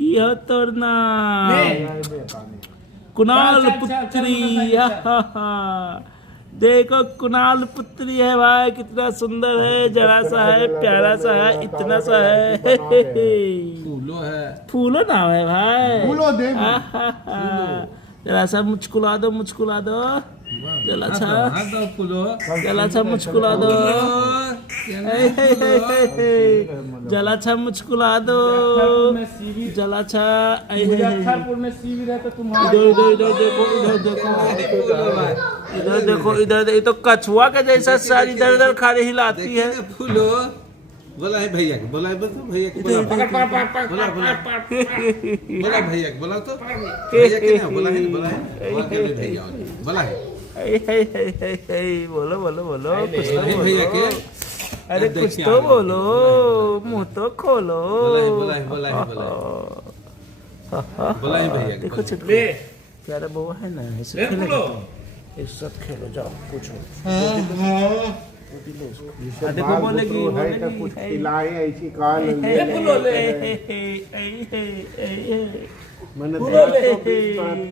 की हो तोर नाम? कुणाल पुत्री। देखो कुणाल पुत्री है भाई, कितना सुंदर है, जरा सा है, प्यारा सा है, इतना सा है। फूलो है, फूलो नाम है भाई। फूलो देवी। जरा सा मुस्कुला दो, मुस्कुला दो, जरा सा, फूलो, जरा सा मुस्कुला दो, जला छा मुस्कुला दो, जला छा। मुजफ्फरपुर में शिविर है तो तुम्हारा इधर इधर देखो, इधर देखो, इधर देखो, इधर ये तो कछुआ के जैसा सारी इधर उधर खाली हिलाती है। फूलो बोला है भैया के, बोला है भैया के, बोला बोला बोला भैया के, बोला तो भैया के ना, बोला है भैया, बोला है, बोलो बोलो बोलो, कुछ तो भैया के, अरे कुछ तो बोलो, मुंह तो खोलो। बोला है भैया के, देखो चिटले प्यारा बउआ है ना, इससे खेलो, इस साथ खेलो, जाओ पूछो। देखो बोलेगी, कुछ खिलाए ऐसी काल बोले मैंने